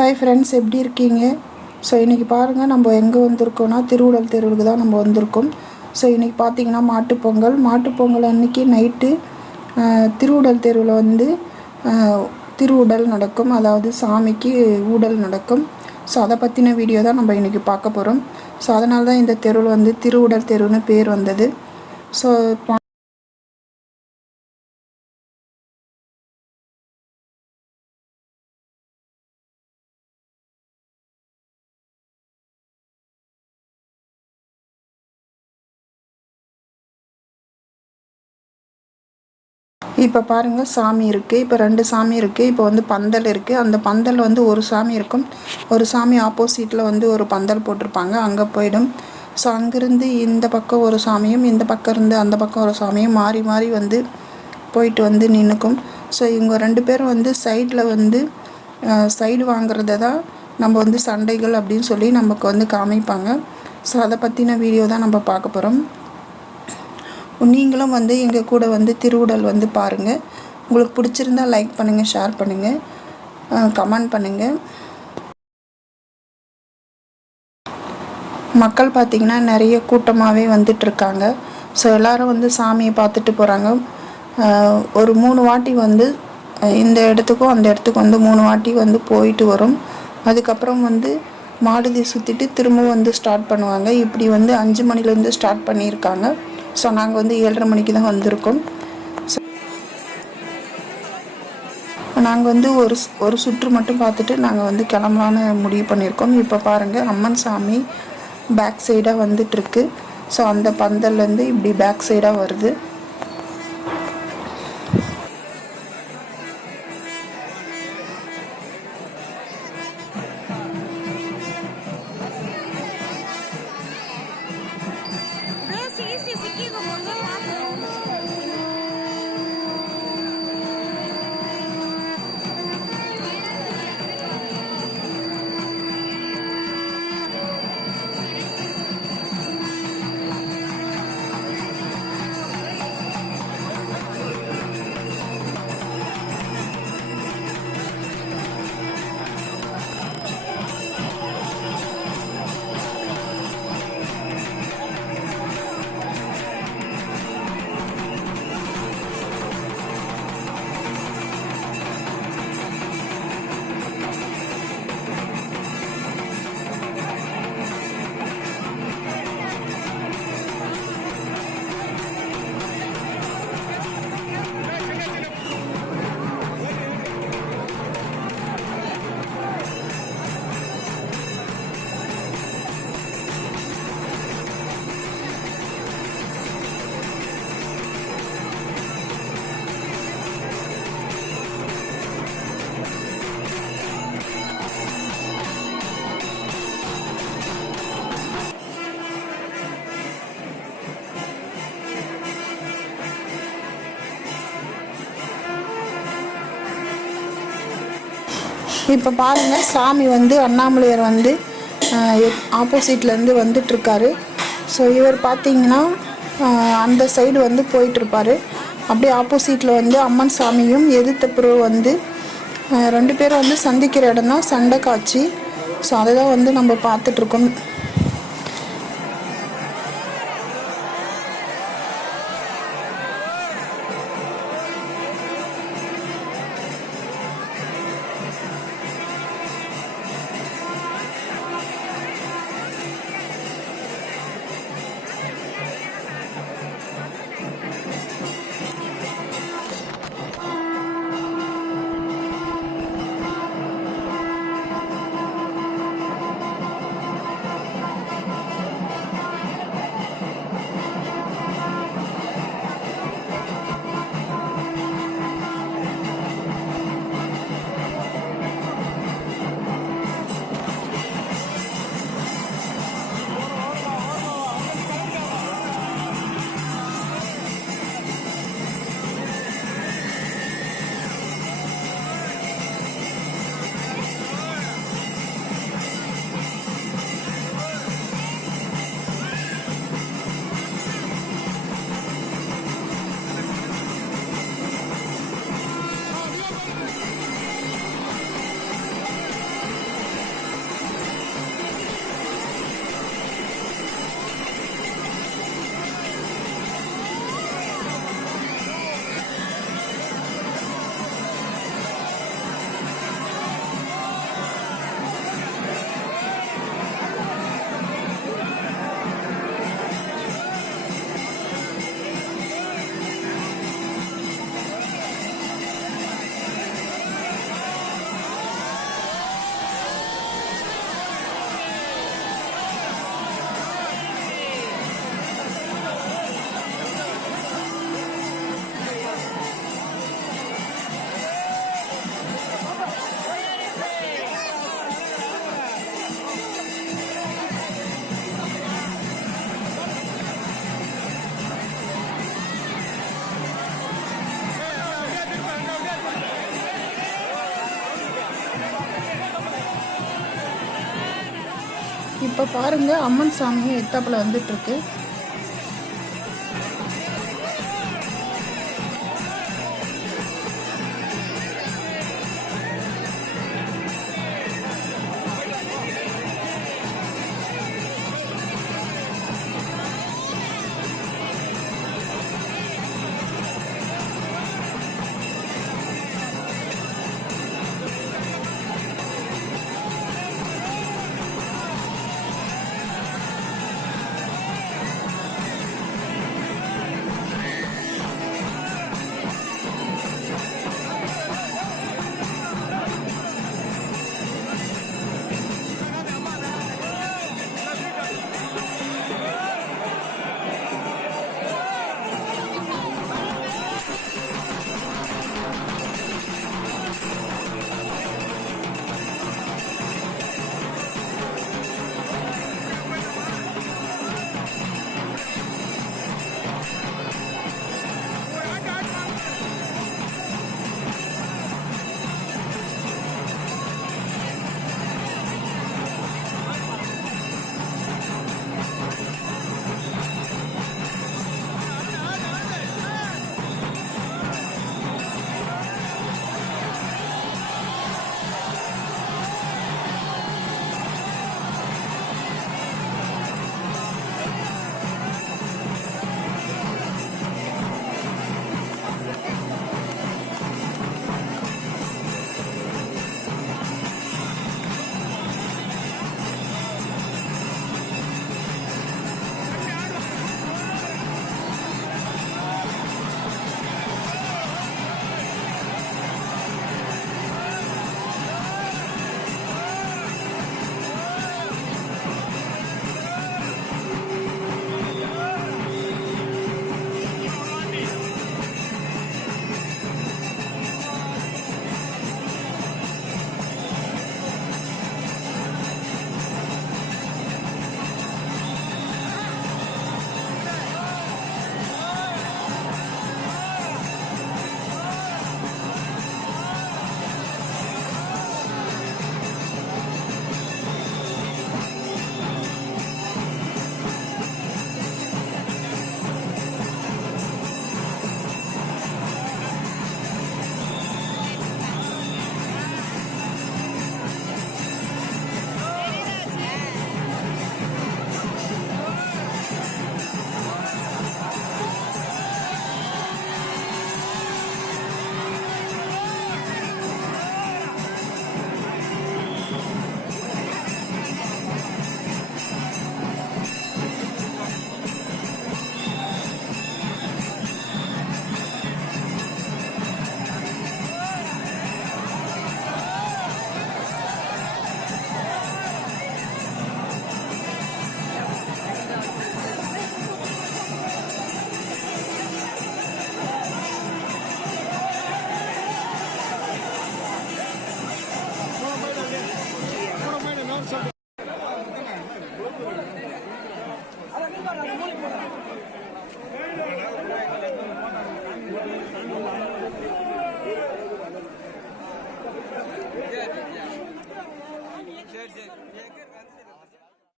Hi friends, எப்படி இருக்கீங்க? So இன்றைக்கி பாருங்கள், நம்ம எங்கே வந்திருக்கோன்னா திருவுடல் தெருவுக்கு தான் நம்ம வந்திருக்கோம். ஸோ இன்றைக்கி பார்த்திங்கன்னா மாட்டுப்பொங்கல் அன்றைக்கி நைட்டு திருவுடல் தெருவில் வந்து திருவுடல் நடக்கும். அதாவது சாமிக்கு ஊடல் நடக்கும். ஸோ அதை பற்றின வீடியோ தான் நம்ம இன்றைக்கி பார்க்க போகிறோம். ஸோ அதனால தான் இந்த தெருவில் வந்து திருவுடல் தெருவுன்னு பேர் வந்தது. ஸோ இப்போ பாருங்கள், சாமி இருக்குது. இப்போ 2 சாமி இருக்குது. இப்போ வந்து பந்தல் இருக்குது. அந்த பந்தல் வந்து ஒரு சாமி இருக்கும். ஒரு சாமி ஆப்போசிட்டில் வந்து ஒரு பந்தல் போட்டிருப்பாங்க, அங்கே போயிடும். ஸோ அங்கேருந்து இந்த பக்கம் ஒரு சாமியும், இந்த பக்கம் இருந்து அந்த பக்கம் ஒரு சாமியும் மாறி மாறி வந்து போயிட்டு வந்து நின்றுக்கும். ஸோ இவங்க 2 பேரும் வந்து சைடில் வந்து சைடு வாங்குறத தான் நம்ம வந்து சண்டைகள் அப்படின்னு சொல்லி நமக்கு வந்து காமிப்பாங்க. ஸோ அதை பற்றின வீடியோ தான் நம்ம பார்க்க போகிறோம். நீங்களும் வந்து எங்கள் கூட வந்து திருவுடல் வந்து பாருங்கள். உங்களுக்கு பிடிச்சிருந்தால் லைக் பண்ணுங்கள், ஷேர் பண்ணுங்கள், கமெண்ட் பண்ணுங்கள். மக்கள் பார்த்திங்கன்னா நிறைய கூட்டமாகவே வந்துட்டுருக்காங்க. ஸோ எல்லோரும் வந்து சாமியை பார்த்துட்டு போகிறாங்க. ஒரு 3 வாட்டி வந்து இந்த இடத்துக்கும் அந்த இடத்துக்கும் வந்து 3 வாட்டி வந்து போயிட்டு வரும். அதுக்கப்புறம் வந்து மாடுதி சுற்றிட்டு திரும்பவும் வந்து ஸ்டார்ட் பண்ணுவாங்க. இப்படி வந்து 5 மணிலேருந்து ஸ்டார்ட் பண்ணியிருக்காங்க. ஸோ நாங்கள் வந்து 7:30 மணிக்கு தான் வந்திருக்கோம். ஸோ நாங்கள் வந்து ஒரு சுற்று மட்டும் பார்த்துட்டு நாங்கள் வந்து கிளம்பலான்னு முடிவு பண்ணியிருக்கோம். இப்போ பாருங்கள், அம்மன் சாமி பேக் சைடாக வந்துட்டுருக்கு. ஸோ அந்த பந்தல்லேருந்து இப்படி பேக் சைடாக வருது. இப்போ பாருங்கள், சாமி வந்து அண்ணாமலையார் வந்து ஆப்போசிட்லேருந்து வந்துட்டுருக்காரு. ஸோ இவர் பார்த்திங்கன்னா அந்த சைடு வந்து போயிட்டுருப்பார். அப்படியே ஆப்போசிட்டில் வந்து அம்மன் சாமியும் எதிர்த்த பிறகு வந்து 2 பேரும் வந்து சந்திக்கிற இடம் தான் சண்டை காட்சி. ஸோ அதை தான் வந்து நம்ம பார்த்துட்ருக்கோம். இப்போ பாருங்கள் அம்மன் சாமியும் எத்தாப்பில் வந்துட்டுருக்கு.